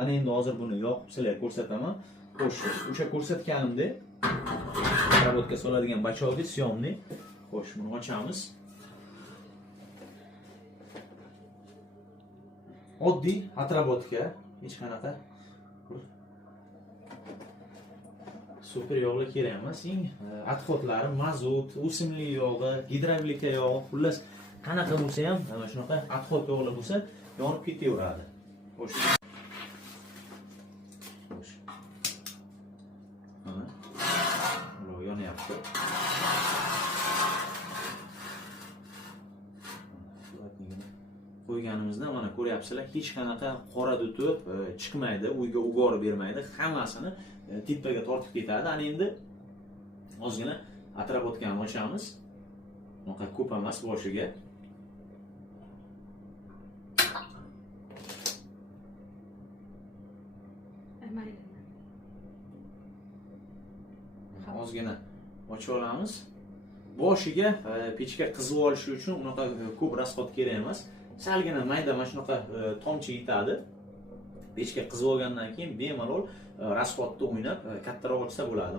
Ana endi hozir buni yoqib sizlarga ko'rsataman. Xo'sh, o'sha ko'rsatganimdek robotga soladigan bachog'i syomniy. Xo'sh, buni ochamiz. Oddiy atrobotka, hech qanaqa super yog'lar kerak emas. Atxotlari mazut, o'simlik yog'i, gidravlika yog'i, xullas qanaqa bo'lsa ham, mana shunaqa atxot yog'lar bo'lsa, yonib ketaveradi. Xo'sh. Mana. Ular yonyapti. Qo'yganimizda mana ko'ryapsizlar, hech qanaqa qora dutib chiqmaydi, uyga o'g'orib bermaydi. Hammasini tepaga tortib ketadi. Ana endi ozgina atrobotkani ochamiz. Bunaqa ko'p emas boshiga. Ozgina ochib olamiz. Boshiga pechga qizib olishi uchun unaqa ko'p rasxod kerak emas. Salgina mayda mana shunaqa tomchi yetadi. Pechga qizib olgandan keyin bemalol rasxodni o'ynab kattaroq ochsa bo'ladi.